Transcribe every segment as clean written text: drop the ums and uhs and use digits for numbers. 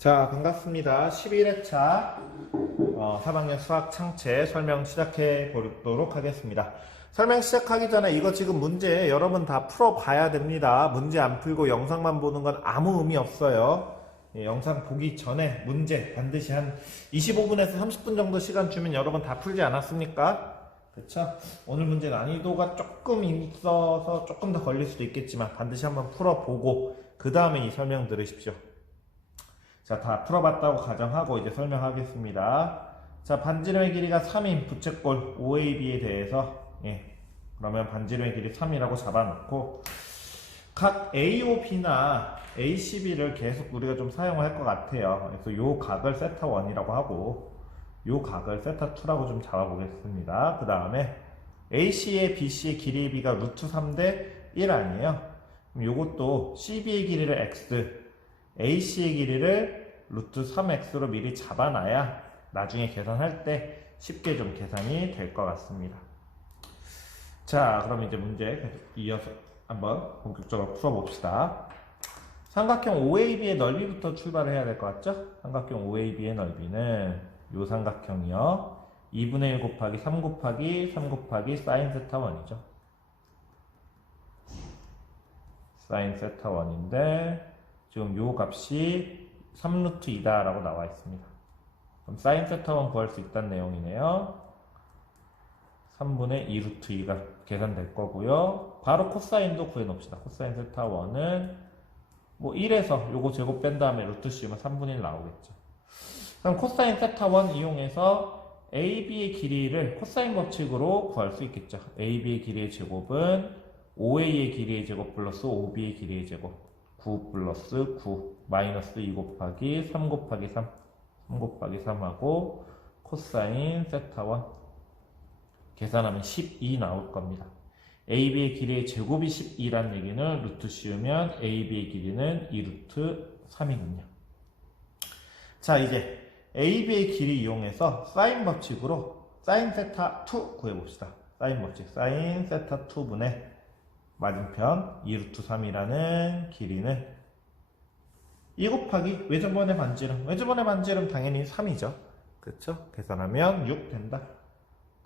자, 반갑습니다. 11회차 3학년 수학 창체 설명 시작해 보도록 하겠습니다. 설명 시작하기 전에 이거 지금 문제 여러분 다 풀어봐야 됩니다. 문제 안 풀고 영상만 보는 건 아무 의미 없어요. 영상 보기 전에 문제 반드시 한 25분에서 30분 정도 시간 주면 여러분 다 풀지 않았습니까? 그쵸? 오늘 문제 난이도가 조금 있어서 조금 더 걸릴 수도 있겠지만 반드시 한번 풀어보고 그 다음에 이 설명 들으십시오. 자, 다 풀어봤다고 가정하고 이제 설명하겠습니다. 자, 반지름의 길이가 3인 부채꼴 OAB에 대해서 그러면 반지름의 길이 3이라고 잡아놓고 각 AOB나 ACB를 계속 우리가 좀 사용할 것 같아요. 그래서 요 각을 세타1이라고 하고 요 각을 세타2라고 좀 잡아보겠습니다. 그 다음에 AC의 BC의 길이의 비가 루트 3대 1 아니에요? 그럼 요것도 CB의 길이를 X, AC의 길이를 루트 3x로 미리 잡아놔야 나중에 계산할 때 쉽게 좀 계산이 될 것 같습니다. 자, 그럼 이제 문제 계속 이어서 한번 본격적으로 풀어봅시다. 삼각형 OAB의 넓이부터 출발을 해야 될 것 같죠? 삼각형 OAB의 넓이는 요 삼각형이요 2분의 1 곱하기 3 곱하기 3 곱하기 사인 세타 1이죠. 사인 세타 1인데 지금 요 값이 3루트 2다 라고 나와 있습니다. 그럼 사인 세타 1 구할 수 있다는 내용이네요. 3분의 2루트 2가 계산될 거고요. 바로 코사인도 구해놓읍시다. 코사인 세타 1은 뭐 1에서 요거 제곱 뺀 다음에 루트 씌우면 3분의 1 나오겠죠. 그럼 코사인 세타 1 이용해서 AB의 길이를 코사인 법칙으로 구할 수 있겠죠. AB의 길이의 제곱은 OA의 길이의 제곱 플러스 OB의 길이의 제곱 9 플러스 9 마이너스 2 곱하기 3 곱하기 3 곱하기 3하고 코사인 세타 1 계산하면 12 나올 겁니다. AB의 길이의 제곱이 12라는 얘기는 루트 씌우면 AB의 길이는 2루트 3이군요. 자, 이제 AB의 길이 이용해서 사인 법칙으로 사인 세타 2 구해봅시다. 사인 법칙 사인 세타 2분의 맞은편 2루트 3이라는 길이는 2 곱하기 외접원의 반지름. 외접원의 반지름 당연히 3이죠. 그쵸? 계산하면 6 된다.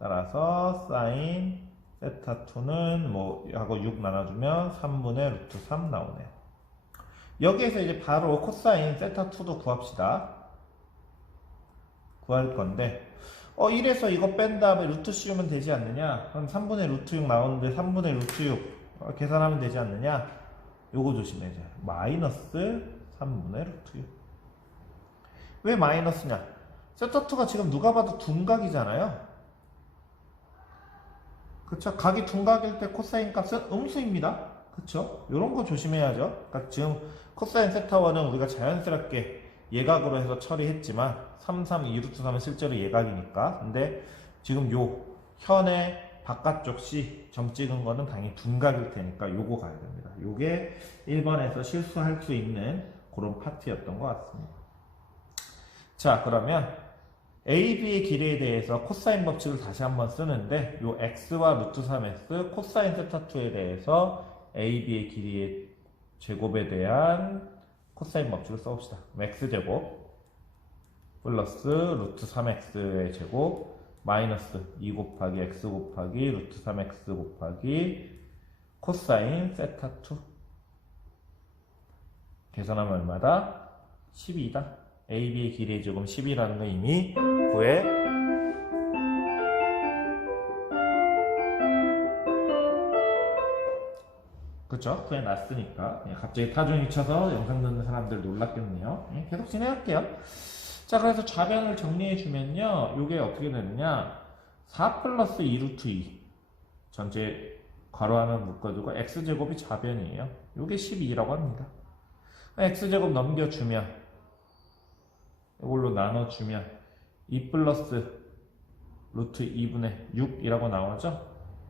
따라서 사인 세타 2는 뭐 하고 6 나눠주면 3분의 루트 3 나오네요. 여기에서 이제 바로 코사인 세타 2도 구합시다. 구할 건데 1에서 이거 뺀 다음에 루트 씌우면 되지 않느냐? 그럼 3분의 루트 6 나오는데 3분의 루트 6 계산하면 되지 않느냐? 요거 조심해야죠. 마이너스 3분의 루트 6. 왜 마이너스냐? 세타2가 지금 누가 봐도 둔각이잖아요. 그쵸? 각이 둔각일 때 코사인 값은 음수입니다. 그쵸? 요런 거 조심해야죠. 그러니까 지금 코사인 세타1은 우리가 자연스럽게 예각으로 해서 처리했지만 3, 3, 2루트 3은 실제로 예각이니까. 근데 지금 요 현의 바깥쪽 C 점 찍은 거는 당연히 둔각일 테니까 요거 가야 됩니다. 요게 1번에서 실수할 수 있는 그런 파트였던 것 같습니다. 자, 그러면 AB의 길이에 대해서 코사인 법칙을 다시 한번 쓰는데 요 X와 루트 3X 코사인 세타 2에 대해서 AB의 길이의 제곱에 대한 코사인 법칙을 써봅시다. X제곱 플러스 루트 3X의 제곱 마이너스 2 곱하기 X 곱하기 루트 3X 곱하기 코사인 세타 2 계산하면 얼마다? 12다. AB의 길이의 제곱 12라는 거 이미 구해 그쵸? 구해놨으니까 갑자기 타종이 쳐서 영상 듣는 사람들 놀랐겠네요. 계속 진행할게요. 자, 그래서 좌변을 정리해주면요 요게 어떻게 되느냐 4 플러스 2루트 2 전체 괄호 하나 묶어두고 x제곱이 좌변이에요. 요게 12라고 합니다. x제곱 넘겨주면 이걸로 나눠주면 2 플러스 루트 2분의 6이라고 나오죠.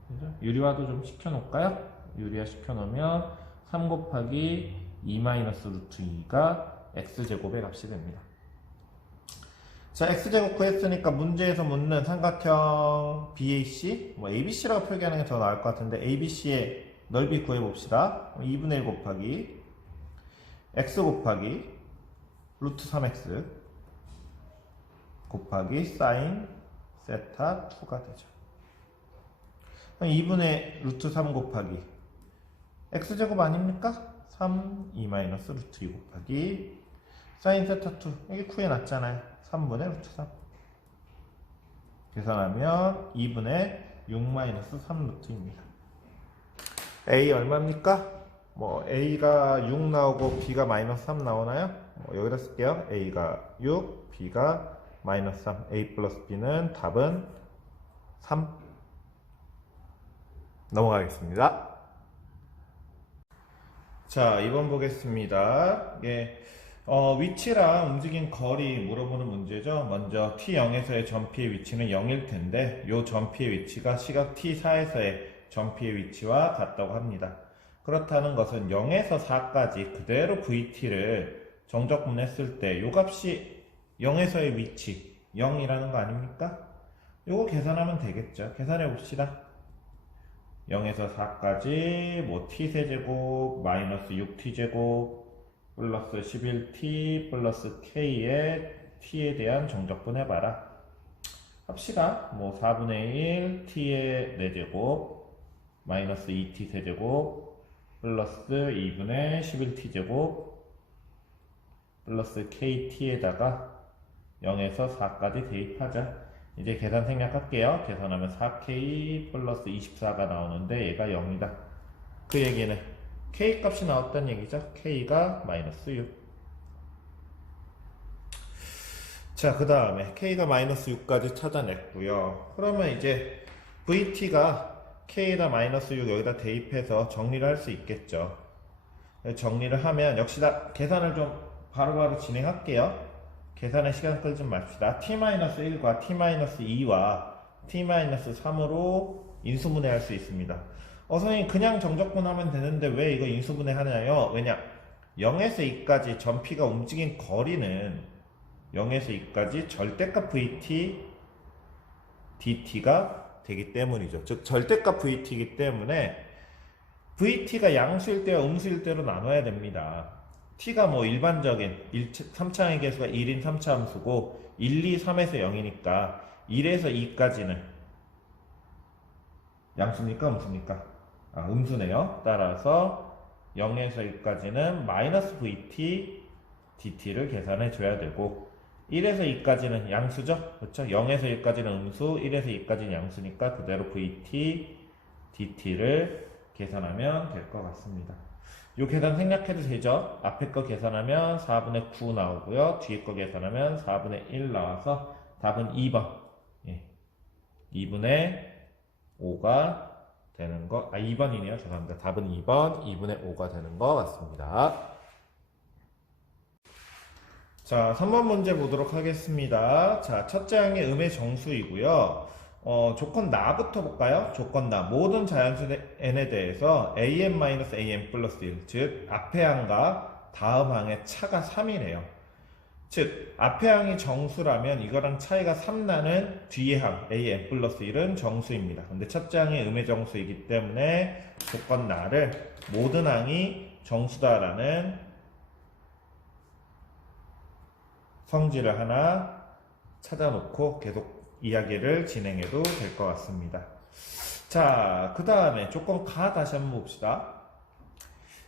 그죠? 유리화도 좀 시켜놓을까요? 유리화 시켜놓으면 3 곱하기 2 마이너스 루트 2가 x제곱의 값이 됩니다. 자, x제곱 구했으니까 문제에서 묻는 삼각형 BAC, 뭐 ABC라고 표기하는 게 더 나을 것 같은데 ABC의 넓이 구해봅시다. 2분의 1 곱하기 x 곱하기 루트 3x 곱하기 사인 세타 2가 되죠. 2분의 루트 3 곱하기 x제곱 아닙니까? 3, 2 마이너스 루트 2 곱하기 사인 세타 2. 이게 구해놨잖아요. 3분의 루트 3. 계산하면 2분의 6 마이너스 3 루트입니다. a 얼마입니까? 뭐 a가 6 나오고 b가 마이너스 3 나오나요? 여기다 쓸게요. a가 6, b가 마이너스 3. a 플러스 b는 답은 3. 넘어가겠습니다. 자, 2번 보겠습니다. 예, 위치랑 움직인 거리 물어보는 문제죠. 먼저 t0에서의 점피의 위치는 0일 텐데 이 점피의 위치가 시각 t4에서의 점피의 위치와 같다고 합니다. 그렇다는 것은 0에서 4까지 그대로 vt를 정적분했을 때 이 값이 0에서의 위치 0이라는 거 아닙니까? 요거 계산하면 되겠죠. 계산해 봅시다. 0에서 4까지 뭐 t세제곱 마이너스 6t제곱 플러스 11t 플러스 k의 t에 대한 정적분 해봐라. 합시다. 뭐 4분의 1 t의 4제곱 마이너스 2t 세제곱 플러스 2분의 11t제곱 플러스 kt에다가 0에서 4까지 대입하자. 이제 계산 생략할게요. 계산하면 4k 플러스 24가 나오는데 얘가 0이다. 그 얘기는 k 값이 나왔다는 얘기죠. k가 마이너스 6. 자, 그 다음에 k가 마이너스 6까지 찾아냈고요. 그러면 이제 vt가 k에다 마이너스 6 여기다 대입해서 정리를 할 수 있겠죠. 정리를 하면 역시나 계산을 좀 바로바로 진행할게요. 계산에 시간 끌지 맙시다. t-1과 t-2와 t-3으로 인수분해할 수 있습니다. 선생님 그냥 정적분 하면 되는데 왜 이거 인수분해 하나요? 왜냐? 0에서 2까지 점피가 움직인 거리는 0에서 2까지 절대값 vt dt가 되기 때문이죠. 즉 절대값 vt이기 때문에 vt가 양수일 때와 음수일 때로 나눠야 됩니다. t가 뭐 일반적인 3차항의 개수가 1인 3차 함수고 1, 2, 3에서 0이니까 1에서 2까지는 양수입니까? 음수입니까? 음수네요. 따라서 0에서 2까지는 마이너스 vt dt를 계산해 줘야 되고 1에서 2까지는 양수죠? 그렇죠? 0에서 1까지는 음수, 1에서 2까지는 양수니까 그대로 vt dt를 계산하면 될 것 같습니다. 이 계산 생략해도 되죠? 앞에 거 계산하면 4분의 9 나오고요. 뒤에 거 계산하면 4분의 1 나와서 답은 2번. 예. 2분의 5가 되는 거, 2번이네요. 죄송합니다. 답은 2번, 2분의 5가 되는 거 같습니다. 자, 3번 문제 보도록 하겠습니다. 자, 첫째 항의 음의 정수이고요. 조건 나부터 볼까요? 조건 나. 모든 자연수 n에 대해서 an-an 플러스 1. 즉, 앞의 항과 다음 항의 차가 3이래요. 즉, 앞의 항이 정수라면 이거랑 차이가 3 나는 뒤의 항, an 플러스 1은 정수입니다. 근데 첫째 항이 음의 정수이기 때문에 조건 나를 모든 항이 정수다라는 성질을 하나 찾아놓고 계속 이야기를 진행해도 될 것 같습니다. 자, 그 다음에 조건 가 다시 한번 봅시다.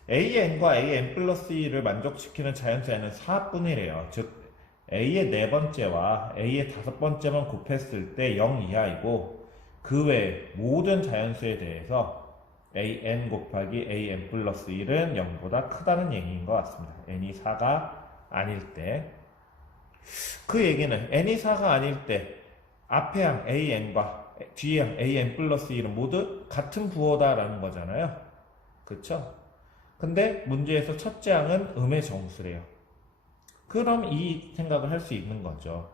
an과 an 플러스 2를 만족시키는 자연수 n은 4분이래요. 즉 a의 4번째와 a의 5번째만 곱했을 때 0 이하이고 그 외 모든 자연수에 대해서 an 곱하기 an 플러스 1은 0보다 크다는 얘기인 것 같습니다. n이 4가 아닐 때. 그 얘기는 n이 4가 아닐 때 앞의 항 an과 뒤의 항 an 플러스 1은 모두 같은 부호다라는 거잖아요. 그쵸? 근데 문제에서 첫째 항은 음의 정수래요. 그럼 이 생각을 할 수 있는 거죠.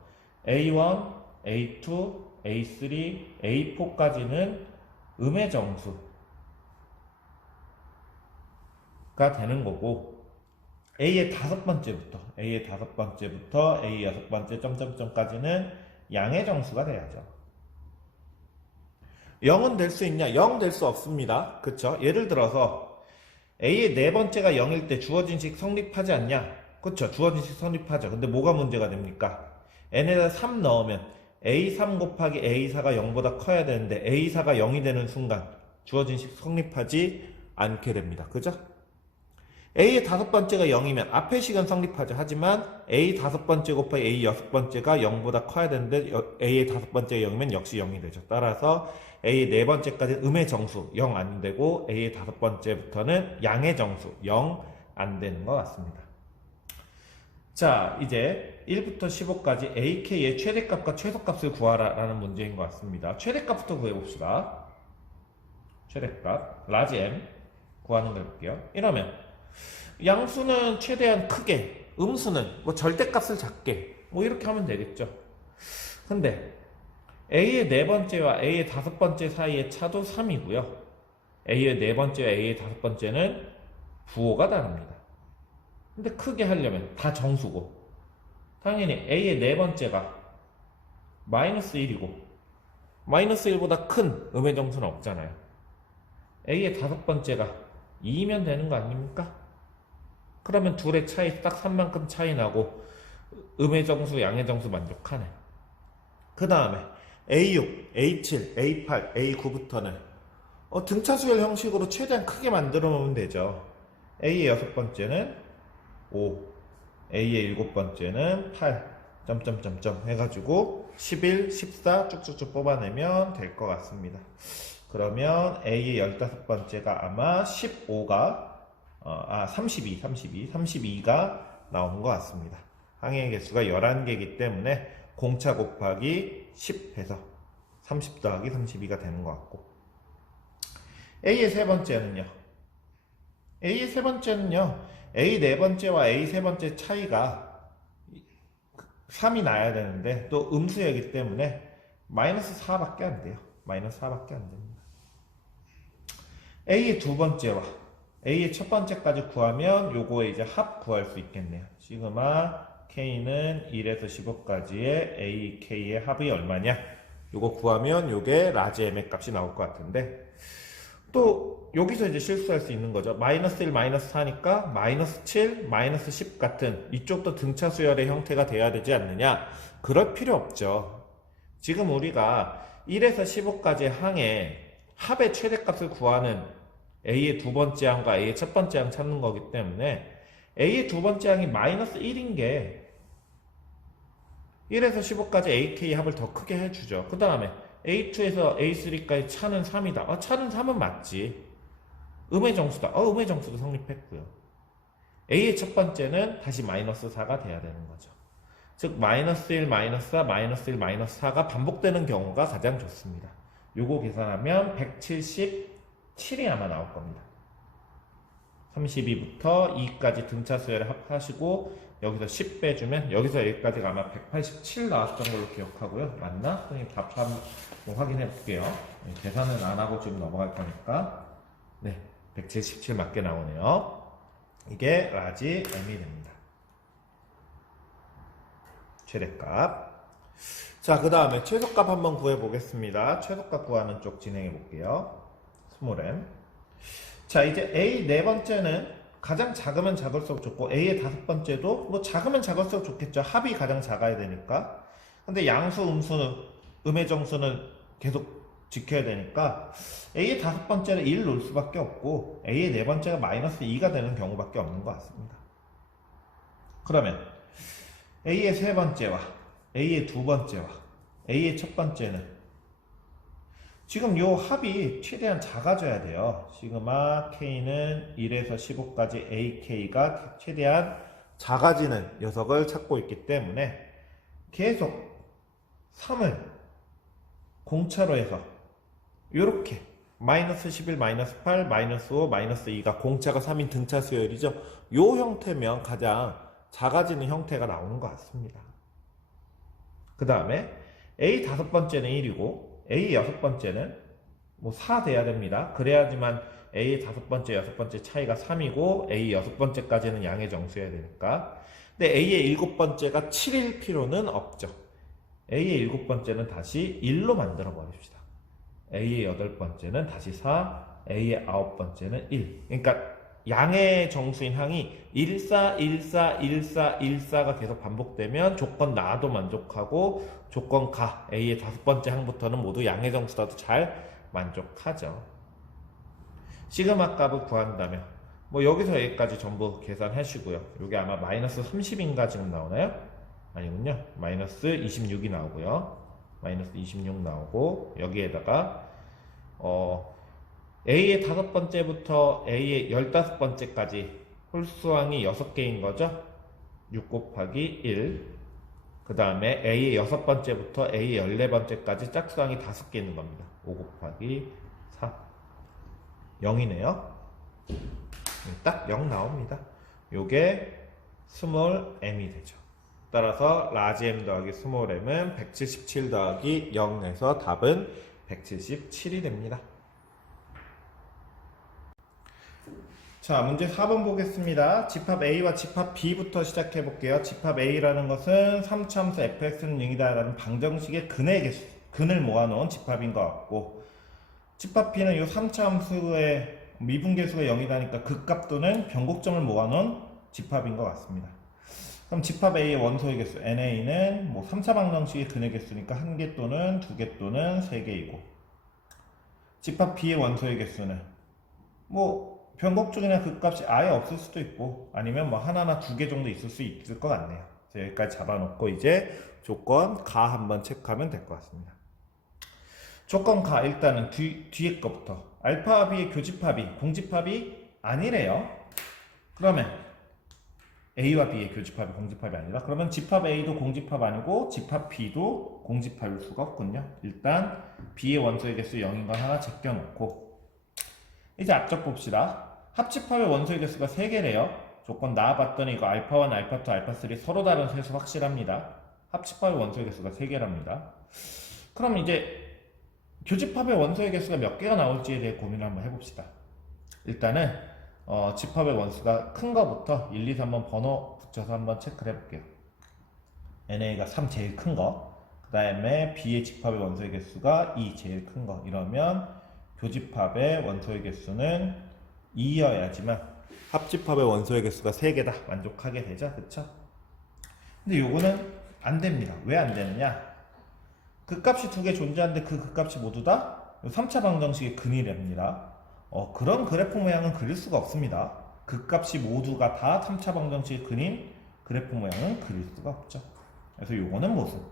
A1, A2, A3, A4까지는 음의 정수가 되는 거고 A의 5번째부터 A의 6번째 점점점까지는 양의 정수가 돼야죠. 0은 될 수 있냐? 0 될 수 없습니다. 그쵸? 예를 들어서 A의 4번째가 0일 때 주어진 식 성립하지 않냐? 그쵸, 주어진 식 성립하죠. 근데 뭐가 문제가 됩니까? n에다 3 넣으면 a3 곱하기 a4가 0보다 커야 되는데 a4가 0이 되는 순간 주어진 식 성립하지 않게 됩니다. 그죠? a의 다섯 번째가 0이면 앞의 식은 성립하죠. 하지만 a 다섯 번째 곱하기 a 여섯 번째가 0보다 커야 되는데 a의 다섯 번째가 0이면 역시 0이 되죠. 따라서 a의 네 번째까지 음의 정수 0 안 되고 a의 다섯 번째부터는 양의 정수 0 안 되는 것 같습니다. 자, 이제 1부터 15까지 ak의 최대값과 최소값을 구하라 라는 문제인 것 같습니다. 최대값부터 구해봅시다. 최대값 라지 m 구하는 걸 볼게요. 이러면 양수는 최대한 크게, 음수는 뭐 절대값을 작게, 뭐 이렇게 하면 되겠죠. 근데 a의 네 번째와 a의 다섯 번째 사이의 차도 3이고요. a의 네 번째와 a의 다섯 번째는 부호가 다릅니다. 근데 크게 하려면 다 정수고, 당연히 a의 네 번째가 마이너스 1이고, 마이너스 1보다 큰 음의 정수는 없잖아요. a의 다섯 번째가 2면 되는 거 아닙니까? 그러면 둘의 차이 딱 3만큼 차이 나고 음의 정수, 양의 정수 만족하네. 그 다음에 A6, A7, A8, A9부터는 등차수열 형식으로 최대한 크게 만들어 놓으면 되죠. A의 여섯 번째는 5, A의 일곱 번째는 8, 점점점점 해가지고 11, 14 쭉쭉쭉 뽑아내면 될 것 같습니다. 그러면 A의 15번째가 아마 15가 32가 나오는 것 같습니다. 항의 개수가 11개이기 때문에 공차 곱하기 10 해서 30 더하기 32가 되는 것 같고, A의 세 번째는요. A의 세 번째는요. A 네 번째와 A 세 번째 차이가 3이 나야 되는데 또 음수이기 때문에 마이너스 4밖에 안 돼요. 마이너스 4밖에 안 됩니다. A의 두 번째와 A의 첫 번째까지 구하면 요거에 이제 합 구할 수 있겠네요. 시그마 K는 1에서 15까지의 A, K의 합이 얼마냐? 요거 구하면 요게 라지 M의 값이 나올 것 같은데, 또 여기서 이제 실수할 수 있는 거죠. 마이너스 1, 마이너스 4니까 마이너스 7, 마이너스 10 같은 이쪽도 등차 수열의 형태가 돼야 되지 않느냐? 그럴 필요 없죠. 지금 우리가 1에서 15까지의 항의 합의 최대값을 구하는 A의 두 번째 항과 A의 첫 번째 항 찾는 거기 때문에 A의 두 번째 항이 마이너스 1인 게 1에서 15까지 AK 합을 더 크게 해주죠. 그 다음에 A2에서 A3까지 차는 3이다. 차는 3은 맞지. 음의 정수다. 음의 정수도 성립했고요. A의 첫 번째는 다시 마이너스 4가 돼야 되는 거죠. 즉 마이너스 1, 마이너스 4, 마이너스 1, 마이너스 4가 반복되는 경우가 가장 좋습니다. 요거 계산하면 177이 아마 나올 겁니다. 32부터 2까지 등차 수열을 합하시고 여기서 10 빼주면 여기서 여기까지가 아마 187 나왔던 걸로 기억하고요. 맞나? 선생님 답 한번 확인해 볼게요. 계산은 안 하고 지금 넘어갈 거니까. 네, 177 맞게 나오네요. 이게 라지 M이 됩니다. 최대값. 자, 그 다음에 최소값 한번 구해 보겠습니다. 최소값 구하는 쪽 진행해 볼게요. 스몰 m. 자, 이제 A 네 번째는 가장 작으면 작을수록 좋고 A의 다섯 번째도 뭐 작으면 작을수록 좋겠죠. 합이 가장 작아야 되니까. 근데 양수, 음수는, 음의 정수는 계속 지켜야 되니까 A의 다섯 번째는 1 놓을 수밖에 없고 A의 네 번째가 마이너스 2가 되는 경우밖에 없는 것 같습니다. 그러면 A의 세 번째와 A의 두 번째와 A의 첫 번째는 지금 요 합이 최대한 작아져야 돼요. 시그마 K는 1에서 15까지 AK가 최대한 작아지는 녀석을 찾고 있기 때문에 계속 3을 공차로 해서 요렇게 마이너스 11, 마이너스 8, 마이너스 5, 마이너스 2가 공차가 3인 등차 수열이죠. 요 형태면 가장 작아지는 형태가 나오는 것 같습니다. 그 다음에 A 다섯 번째는 1이고 A 여섯 번째는 뭐 4 돼야 됩니다. 그래야지만 A 다섯 번째, 여섯 번째 차이가 3이고 A 여섯 번째까지는 양의 정수여야 되니까. 근데 A의 일곱 번째가 7일 필요는 없죠. A의 일곱 번째는 다시 1로 만들어 버립시다. A의 여덟 번째는 다시 4, A의 아홉 번째는 1. 그러니까 양의 정수인 항이 14, 14, 14, 14가 계속 반복되면 조건 나도 만족하고 조건 가 A의 5번째 항부터는 모두 양의 정수라도 잘 만족하죠. 시그마 값을 구한다면 뭐 여기서 여기까지 전부 계산하시고요. 이게 아마 마이너스 30인가 지금 나오나요? 아니군요. 마이너스 26이 나오고요. 마이너스 26 나오고 여기에다가 A의 5번째부터 A의 15번째까지 홀수항이 6개인 거죠. 6 곱하기 1. 그 다음에 A의 6번째부터 A의 14번째까지 짝수항이 5개 있는 겁니다. 5 곱하기 4. 0이네요. 딱 0 나옵니다. 요게 스몰 m이 되죠. 따라서 라지 m 더하기 스몰 m은 177 더하기 0에서 답은 177이 됩니다. 자, 문제 4번 보겠습니다. 집합 A와 집합 B부터 시작해 볼게요. 집합 A라는 것은 3차함수 fx는 0이다 라는 방정식의 근을 모아놓은 집합인 것 같고, 집합 B는 이 3차함수의 미분계수가 0이다니까 극값 또는 변곡점을 모아놓은 집합인 것 같습니다. 그럼 집합 A의 원소의 개수 NA는 뭐 3차 방정식의 근의 개수니까 1개 또는 2개 또는 3개이고, 집합 B의 원소의 개수는 뭐 변곡점이나 극값이 아예 없을 수도 있고 아니면 뭐 하나나 2개 정도 있을 수 있을 것 같네요. 그래서 여기까지 잡아놓고 이제 조건 가 한번 체크하면 될 것 같습니다. 조건 가 일단은 뒤에 거부터 알파와 B의 교집합이 공집합이 아니래요. 그러면 A와 B의 교집합이 공집합이 아니라 그러면 집합 A도 공집합 아니고 집합 B도 공집합일 수가 없군요. 일단 B의 원소의 개수 0인 건 하나 제껴놓고 이제 앞쪽 봅시다. 합집합의 원소의 개수가 3개래요. 조건 나와봤더니 이거 알파1, 알파2, 알파3 서로 다른 세수 확실합니다. 합집합의 원소의 개수가 3개랍니다. 그럼 이제 교집합의 원소의 개수가 몇 개가 나올지에 대해 고민을 한번 해봅시다. 일단은 집합의 원수가 큰 거부터 1, 2, 3번 번호 붙여서 한번 체크를 해볼게요. NA가 3 제일 큰 거, 그 다음에 B의 집합의 원소의 개수가 2 제일 큰 거. 이러면 교집합의 원소의 개수는 2여야지만 합집합의 원소의 개수가 3개다 만족하게 되죠. 그쵸? 근데 요거는 안 됩니다. 왜 안 되느냐? 극값이 2개 존재하는데 그 극값이 모두 다 3차 방정식의 근이랍니다. 그런 그래프 모양은 그릴 수가 없습니다. 극값이 모두가 다 3차 방정식의 근인 그래프 모양은 그릴 수가 없죠. 그래서 요거는 모순.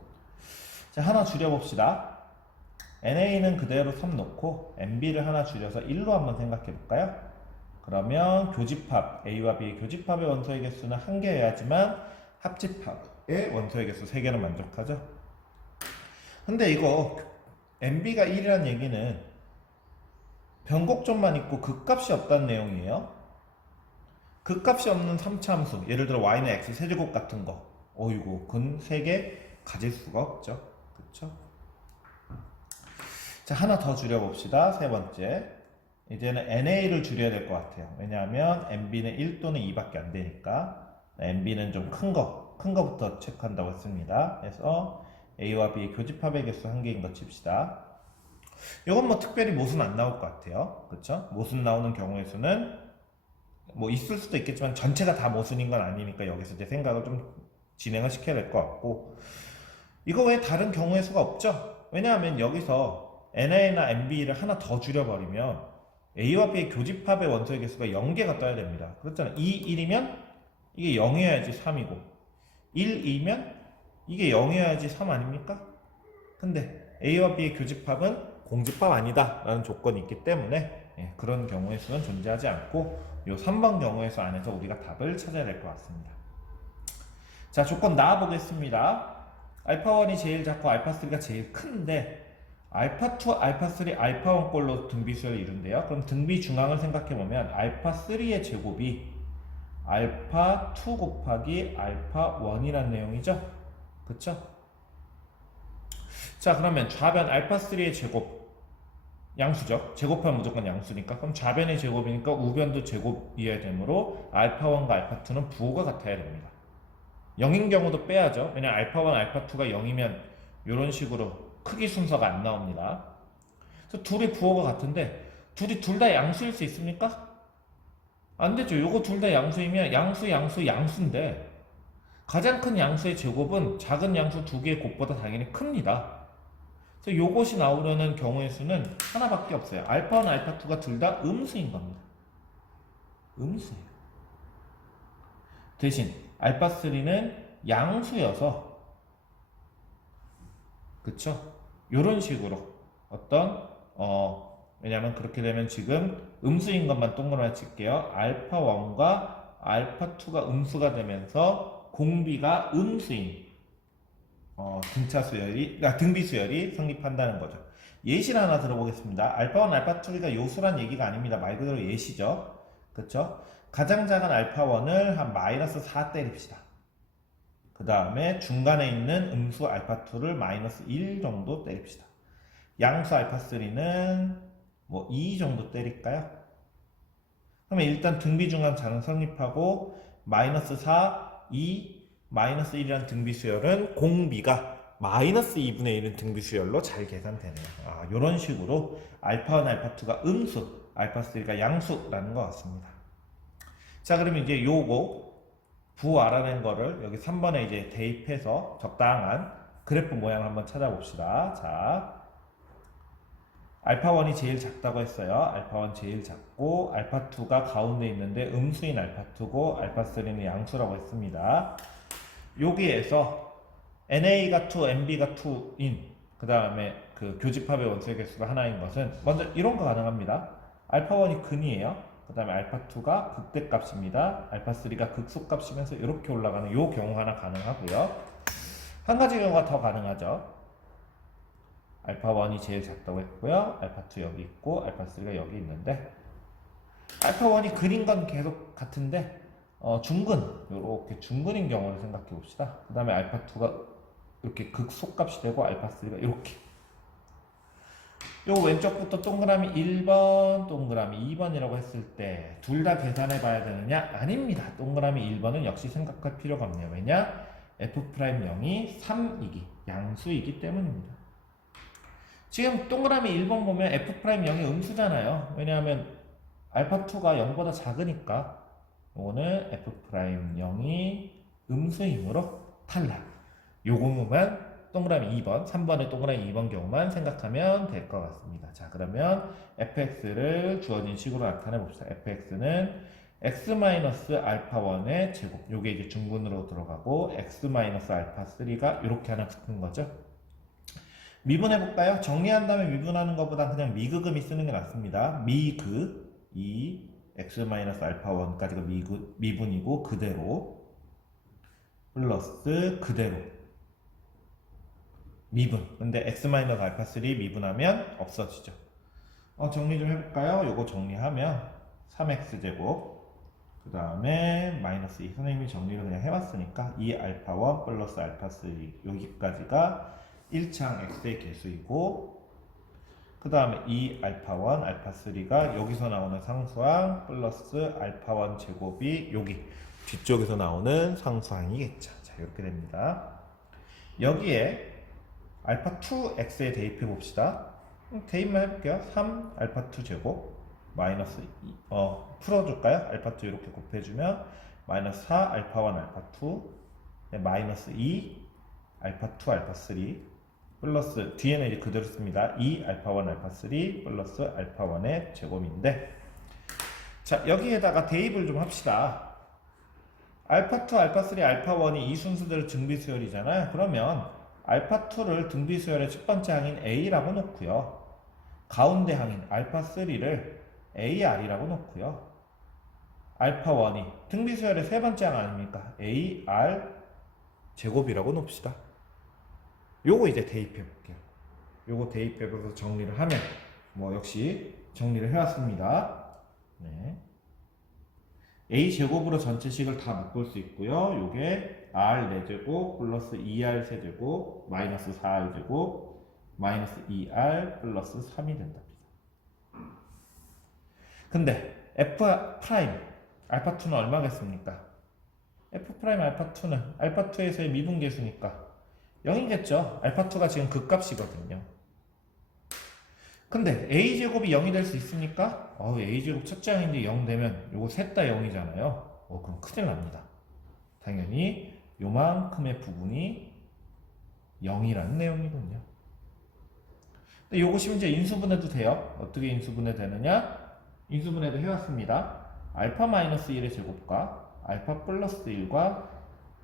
자, 하나 줄여봅시다. NA는 그대로 3 놓고 MB를 하나 줄여서 1로 한번 생각해 볼까요? 그러면 교집합 A와 B의 교집합의 원소의 개수는 1개여야지만 합집합의 원소의 개수 3개는 만족하죠. 근데 이거 MB가 1이라는 얘기는 변곡점만 있고 극값이 없다는 내용이에요. 극값이 없는 3차 함수, 예를 들어 y는 x 세제곱 같은 거, 어이구 근 3개 가질 수가 없죠. 그쵸? 자, 하나 더 줄여봅시다. 세 번째, 이제는 NA를 줄여야 될 것 같아요. 왜냐하면 MB는 1 또는 2밖에 안 되니까 MB는 좀 큰 거부터 체크한다고 했습니다. 그래서 A와 B의 교집합의 개수 1개인 거 칩시다. 이건 뭐 특별히 모순 안 나올 것 같아요. 그쵸? 모순 나오는 경우의 수는 뭐 있을 수도 있겠지만 전체가 다 모순인 건 아니니까 여기서 이제 생각을 좀 진행을 시켜야 될 것 같고, 이거 외에 다른 경우의 수가 없죠? 왜냐하면 여기서 NA나 MB를 하나 더 줄여버리면 A와 B의 교집합의 원소의 개수가 0개가 떠야 됩니다. 그렇잖아요. 2, 1이면 이게 0이어야지 3이고 1, 2면 이게 0이어야지 3 아닙니까? 근데 A와 B의 교집합은 공집합 아니다 라는 조건이 있기 때문에 그런 경우의 수는 존재하지 않고 이 3번 경우의 수 안에서 우리가 답을 찾아야 될 것 같습니다. 자, 조건 나와 보겠습니다. 알파1이 제일 작고 알파3가 제일 큰데 알파2, 알파3, 알파1 꼴로 등비수를 이룬대요. 그럼 등비 중앙을 생각해보면 알파3의 제곱이 알파2 곱하기 알파1이란 내용이죠. 그쵸? 자, 그러면 좌변 알파3의 제곱 양수죠. 제곱하면 무조건 양수니까. 그럼 좌변의 제곱이니까 우변도 제곱이어야 되므로 알파1과 알파2는 부호가 같아야 됩니다. 0인 경우도 빼야죠. 왜냐면 알파1, 알파2가 0이면 이런 식으로 크기 순서가 안 나옵니다. 그래서 둘이 부호가 같은데 둘이 둘 다 양수일 수 있습니까? 안 되죠. 요거 둘 다 양수이면 양수인데 가장 큰 양수의 제곱은 작은 양수 두 개의 곱보다 당연히 큽니다. 그래서 요것이 나오려는 경우의 수는 하나밖에 없어요. 알파1, 알파2가 둘 다 음수인 겁니다. 음수예요. 대신 알파3는 양수여서 그쵸? 요런 식으로 왜냐면 그렇게 되면 지금 음수인 것만 동그라미 칠게요. 알파1과 알파2가 음수가 되면서 공비가 음수인 등비수열이 성립한다는 거죠. 예시를 하나 들어보겠습니다. 알파1, 알파2가 요수란 얘기가 아닙니다. 말 그대로 예시죠. 그쵸? 가장 작은 알파1을 한 마이너스 4 때립시다. 그 다음에 중간에 있는 음수 알파2를 마이너스 1 정도 때립시다. 양수 알파3는 뭐 2 정도 때릴까요? 그러면 일단 등비중간차는 성립하고 마이너스 4, 2, 마이너스 1이라는 등비수열은 공비가 마이너스 2분의 1은 등비수열로 잘 계산되네요. 이런 식으로 알파1, 알파2가 음수, 알파3가 양수라는 것 같습니다. 자, 그러면 이제 요거 알아낸 거를 여기 3번에 이제 대입해서 적당한 그래프 모양을 한번 찾아봅시다. 자, 알파1이 제일 작다고 했어요. 알파1 제일 작고 알파2가 가운데 있는데 음수인 알파2고 알파3는 양수라고 했습니다. 여기에서 NA가 2, NB가 2인 그 다음에 그 교집합의 원소의 개수가 하나인 것은 먼저 이런 거 가능합니다. 알파1이 근이에요. 그 다음에 알파2가 극대값입니다. 알파3가 극소값이면서 이렇게 올라가는 요 경우 하나 가능하고요. 한 가지 경우가 더 가능하죠. 알파1이 제일 작다고 했고요. 알파2 여기 있고 알파3가 여기 있는데 알파1이 근인 건 계속 같은데 중근, 이렇게 중근인 경우를 생각해 봅시다. 그 다음에 알파2가 이렇게 극소값이 되고 알파3가 이렇게. 요 왼쪽부터 동그라미 1번, 동그라미 2번이라고 했을 때 둘 다 계산해 봐야 되느냐? 아닙니다. 동그라미 1번은 역시 생각할 필요가 없네요. 왜냐? F'0이 3이기, 양수이기 때문입니다. 지금 동그라미 1번 보면 F'0이 음수잖아요. 왜냐하면 알파2가 0보다 작으니까 이거는 F'0이 음수이므로 탈락. 요거만 동그라미 2번, 3번의 동그라미 2번 경우만 생각하면 될 것 같습니다. 자, 그러면 fx를 주어진 식으로 나타내 봅시다. fx는 x-알파1의 제곱, 요게 이제 중근으로 들어가고 x-알파3가 이렇게 하나 붙는 거죠. 미분해 볼까요? 정리한 다음에 미분하는 것보다 그냥 미그금이 쓰는 게 낫습니다. 미그, 이 x-알파1까지가 미분이고 그대로 플러스 그대로 미분. 근데 x-알파3 미분하면 없어지죠. 정리 좀 해볼까요? 요거 정리하면 3x제곱 그 다음에 마이너스 2. 선생님이 정리를 그냥 해왔으니까 2알파1 플러스 알파3 여기까지가 1창 x의 개수이고 그 다음에 2알파1 알파3가 여기서 나오는 상수항 플러스 알파1 제곱이 여기 뒤쪽에서 나오는 상수항이겠죠. 자, 이렇게 됩니다. 여기에 알파2x에 대입해 봅시다. 대입만 해볼게요. 3 알파2 제곱 마이너스 2 풀어줄까요? 알파2 이렇게 곱해주면 마이너스 4 알파1 알파2 마이너스 2 알파2 알파3 플러스 뒤에는 이제 그대로 씁니다. 2 알파1 알파3 플러스 알파1의 제곱인데 자, 여기에다가 대입을 좀 합시다. 알파2 알파3 알파1이 이 순수대로 등비수열이잖아요. 그러면 알파2를 등비수열의 첫 번째 항인 A라고 놓고요. 가운데 항인 알파3를 AR이라고 놓고요. 알파1이 등비수열의 세 번째 항 아닙니까? AR 제곱이라고 놓읍시다. 요거 이제 대입해 볼게요. 요거 대입해서 정리를 하면 뭐 역시 정리를 해왔습니다. 네. A제곱으로 전체식을 다 묶을 수 있고요. 요게 R 4제곱 플러스 2R 세제곱 마이너스 4R제곱 마이너스 2R 플러스 3이 된답니다. 근데 F' 알파2는 얼마겠습니까? F' 알파2는 알파2에서의 미분계수니까 0이겠죠. 알파2가 지금 극값이거든요. 근데 a제곱이 0이 될 수 있습니까? a제곱 첫째 항인데 0 되면 요거 셋 다 0이잖아요. 그럼 큰일 납니다. 당연히 요만큼의 부분이 0이라는 내용이군요. 근데 요거 심지어 인수분해도 돼요. 어떻게 인수분해 되느냐? 인수분해도 해왔습니다. 알파 마이너스 1의 제곱과 알파 플러스 1과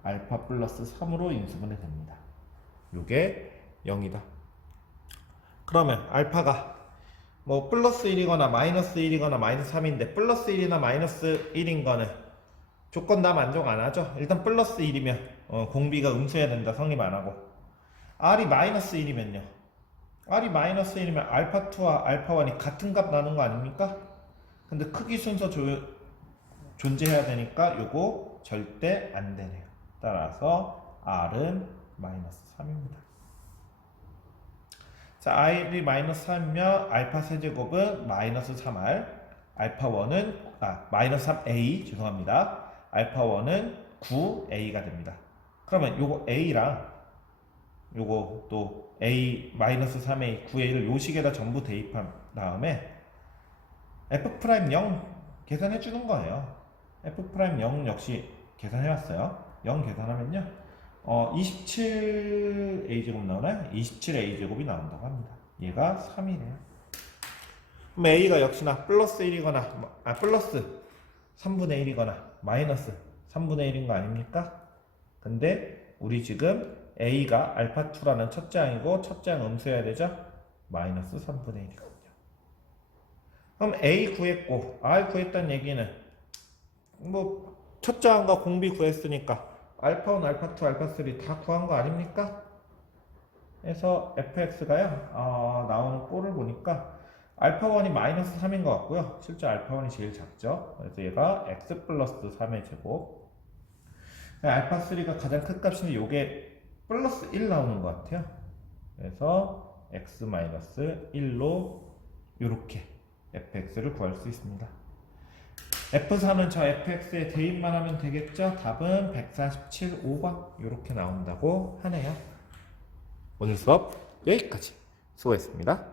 알파 플러스 3으로 인수분해 됩니다. 요게 0이다. 그러면 알파가 뭐 플러스 1이거나 마이너스 1이거나 마이너스 3인데 플러스 1이나 마이너스 1인 거는 조건 다 만족 안 하죠. 일단 플러스 1이면 공비가 음수해야 된다 성립 안 하고, R이 마이너스 1이면요. R이 마이너스 1이면 알파2와 알파1이 같은 값 나는 거 아닙니까? 근데 크기 순서 존재해야 되니까 요거 절대 안 되네요. 따라서 R은 마이너스 3입니다. 자, R이 마이너스 3이면 알파 세제곱은 마이너스 3R, 알파1은 마이너스 3A, 죄송합니다. 알파1은 9A가 됩니다. 그러면 요거 A랑 요거 또 A 마이너스 3A, 9A를 요 식에다 전부 대입한 다음에 F'0 계산해 주는 거예요. F'0 역시 계산해 왔어요. 0 계산하면요. 27A제곱 나오나요? 27A제곱이 나온다고 합니다. 얘가 3이래요. 그럼 A가 역시나 플러스 1이거나, 플러스 3분의 1이거나, 마이너스 3분의 1인 거 아닙니까? 근데 우리 지금 A가 알파2라는 첫째 항이고, 첫째 항 음수해야 되죠? 마이너스 3분의 1이거든요. 그럼 A 구했고, R 구했다는 얘기는, 뭐, 첫째 항과 공비 구했으니까, 알파1, 알파2, 알파3 다 구한 거 아닙니까? 그래서 fx가요, 나오는 꼴을 보니까 알파1이 마이너스 3인 것 같고요. 실제 알파1이 제일 작죠. 그래서 얘가 x 플러스 3의 제곱. 알파3가 가장 큰 값인데 요게 플러스 1 나오는 것 같아요. 그래서 x 마이너스 1로 요렇게 fx를 구할 수 있습니다. F4는 저 fx에 대입만 하면 되겠죠? 답은 147, 5번 이렇게 나온다고 하네요. 오늘 수업 여기까지. 수고했습니다.